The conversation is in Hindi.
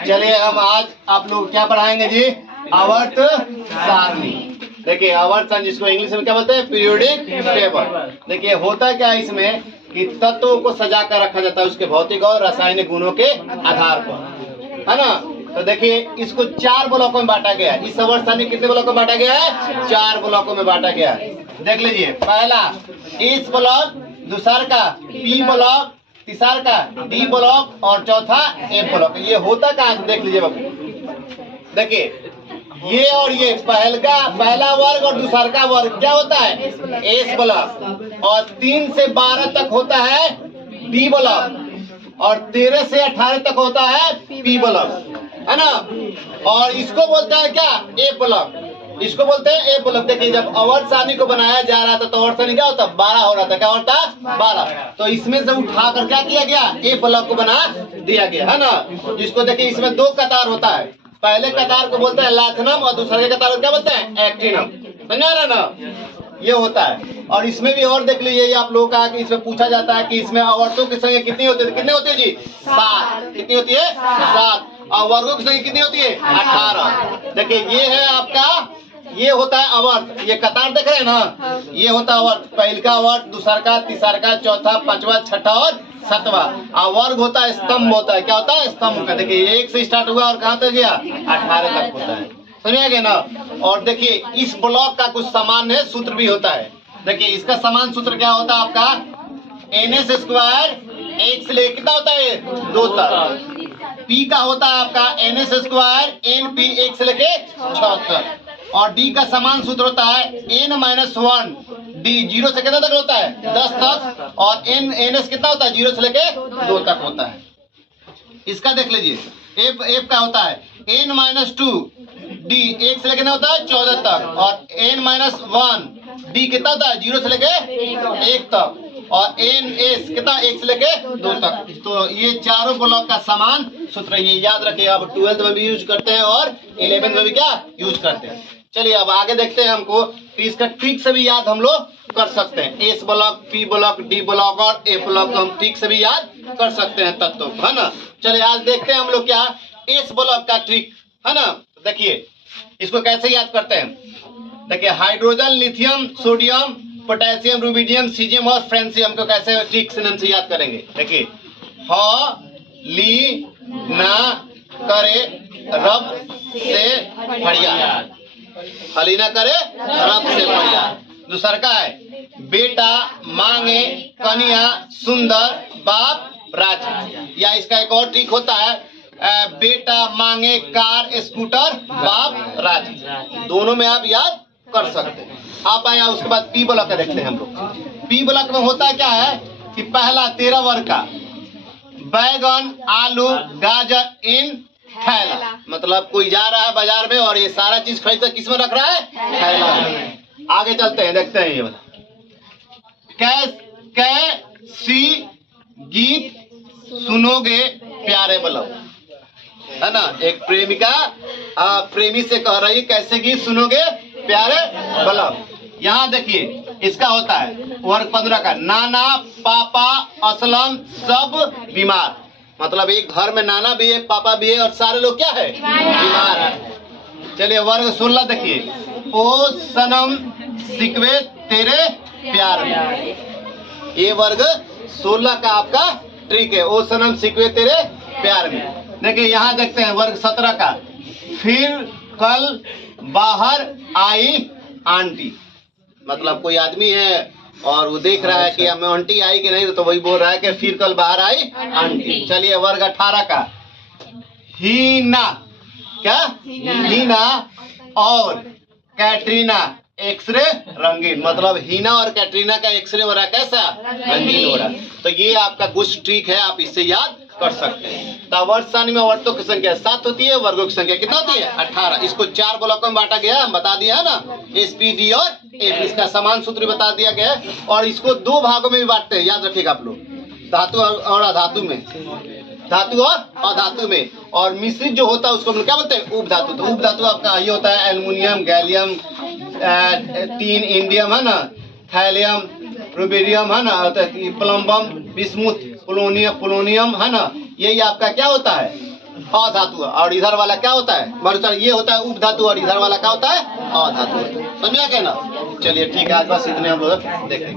चलिए हम आज आप लोग क्या पढ़ाएंगे जी, आवर्त सारणी। देखिए आवर्त सारणी जिसको इंग्लिश में क्या बोलते हैं, पीरियोडिक टेबल। देखिए होता क्या है इसमें कि तत्वों को सजा कर रखा जाता है उसके भौतिक और रासायनिक गुणों के आधार पर, है ना। तो देखिए इसको 4 ब्लॉकों में बांटा गया है। इस आवर्त सारणी कितने ब्लॉकों में बांटा गया है, 4 ब्लॉकों में बांटा गया है। देख लीजिए, पहला इस ब्लॉक, दूसरा का पी ब्लॉक, तीसरा का डी ब्लॉक और चौथा एफ ब्लॉक। ये होता कहाँ है देख लीजिए बाबू। देखिए ये और ये पहला वर्ग और दूसरा का वर्ग क्या होता है, एस ब्लॉक, और 3 से 12 तक होता है डी ब्लॉक, और 13 से 18 तक होता है पी ब्लॉक, है ना। और इसको बोलते हैं क्या, ए ब्लॉक, इसको बोलते हैं ए ब्लॉक। देखिए जब आवर्त सारणी को बनाया जा रहा था तो आवर्त सारणी क्या होता, 12 हो रहा था, क्या होता 12। तो इसमें से उठाकर क्या किया गया, ए ब्लॉक को बना दिया गया, है ना। जिसको देखिए इसमें 2 कतार होता है, पहले कतार को बोलते हैं लाथनम और दूसरे कतार को क्या बोलते हैं, एक्टिनम। समझा रहा ना, ये होता है। और इसमें भी और देख लीजिए, आप लोगों का कि इसमें पूछा जाता है कि इसमें आवर्तों की संख्या कितनी होती है, कितनी होती है जी, 7। कितनी होती है, 7। और वर्गों की संख्या कितनी होती है, 18। देखिए ये है आपका, ये होता है आवर्त। ये कतार देख रहे हैं ना, ये होता है आवर्त। पहले का आवर्त, दूसरा का, तीसरा का, चौथा, पांचवा, छठा और 7वां। और वर्ग होता है, स्तंभ होता है, क्या होता है, स्तंभ का। देखिए 1 से स्टार्ट हुआ और कहाँ तक गया, 18 तक होता है। समझिए ना। और देखिए इस ब्लॉक का कुछ सामान्य सूत्र भी होता है। देखिए इसका समान सूत्र क्या होता है आपका, NS स्क्वायर 1 से लेकर कितना होता है, 2 तक। P का होता है आपका NS स्क्वायर NP 1 से लेके 6 तक। और D का समान सूत्र होता है N-1 D 0 से कितना तक होता है, 10 तक। और NS कितना होता है, 0 से लेके 2 तक होता है। इसका देख लीजिए F का होता है N-2 D 1 से लेके होता है 14 तक। और N-1 D कितना होता है, 0 से लेके 1 तक। और NS कितना, 1 से लेके 2 तक। तो ये चारों ब्लॉक का समान सूत्र, ये याद रखिए। आप 12th में भी यूज करते हैं और 11th में भी क्या यूज करते हैं। चलिए अब आगे देखते हैं। हमको इसका ठीक से भी याद हम लोग कर सकते हैं। S block, P block, D block और ए ब्लॉक को हम ठीक से भी याद कर सकते हैं तत्वों को, है ना। चलिए आज देखते हैं हम लोग क्या एस ब्लॉक का ट्रिक, है ना। देखिए इसको कैसे याद करते हैं। देखिए hydrogen, lithium, sodium, potassium, rubidium, caesium और फ्रेंसियम को कैसे ट्रिक से नाम से याद करेंगे। देखिए ली ना करे रब से बढ़िया, हली ना करे रब से बढ़िया। दूसरा का है बेटा मांगे कन्या सुंदर बाप राज। या इसका एक और ट्रिक होता है बेटा मांगे कार स्कूटर बाप राज। दोनों में आप याद कर सकते हैं। आप आए उसके बाद पी ब्लॉक का देखते हैं हम लोग। पी ब्लॉक में होता क्या है कि पहला 13 वर्ग का बैगन, आलू, गाजर इन थैला। मतलब कोई जा रहा है बाजार में और ये सारा चीज खरीद कर किस में रख रहा है, थैला में। आगे चलते हैं, देखते हैं ये कैसी गीत सुनोगे प्यारे ब्लॉक, है ना। एक प्रेमिका प्रेमी से कह रही कैसे गीत सुनोगे प्यारे ब्लॉक। यहाँ देखिए इसका होता है वर्ग 15 का नाना, पापा, असलम सब बीमार। मतलब एक घर में नाना भी है, पापा भी है और सारे लोग क्या है, बीमार है। चलिए वर्ग 16 देखिए ओ सनम सिकवे तेरे प्यार में। ये वर्ग 16 का आपका ट्रिक है, ओ सनम सिकवे तेरे प्यार में। देखिए यहाँ देखते हैं वर्ग 17 का फिर कल बाहर आई आंटी। मतलब कोई आदमी है और वो देख रहा है कि हमें आंटी आई कि नहीं, तो वही बोल रहा है कि फिर कल बाहर आई आंटी। चलिए वर्ग 18 का हीना, क्या हीना और कैटरीना एक्सरे रंगीन। मतलब हीना और कैटरीना का एक्सरे हो रहा है कैसा, रंगीन हो रहा है। तो ये आपका कुछ ट्रिक है, आप इससे याद कर सकते हैं। तो आवर्त सारणी में आवर्तों की संख्या 7 होती है, वर्गों की संख्या कितना होती है, 18। इसको 4 ब्लॉकों में बांटा गया है, हम बता दिया है ना, एस, पी, डी और एफ। इसका समान सूत्र बता दिया गया है। और इसको 2 भागों में भी बांटते हैं, याद रखिएगा आप लोग, धातु और अधातु में, धातु और अधातु में। और मिश्रित जो होता है उसको हम क्या बोलते हैं, उप धातु। तो उप धातु आपका ये होता है एल्युमिनियम, गैलियम, 3 इंडियम, है ना, थैलियम, रुबिडियम, है ना, प्लम्बम, बिस्मुथ, पोलोनियम, है ना। यही आपका क्या होता है, अधातु है, और इधर वाला क्या होता है, बड़े ये होता है उपधातु, और इधर वाला क्या होता है अधातु। समझा क्या ना? चलिए ठीक है, आज बस इतने हम लोग देखेंगे।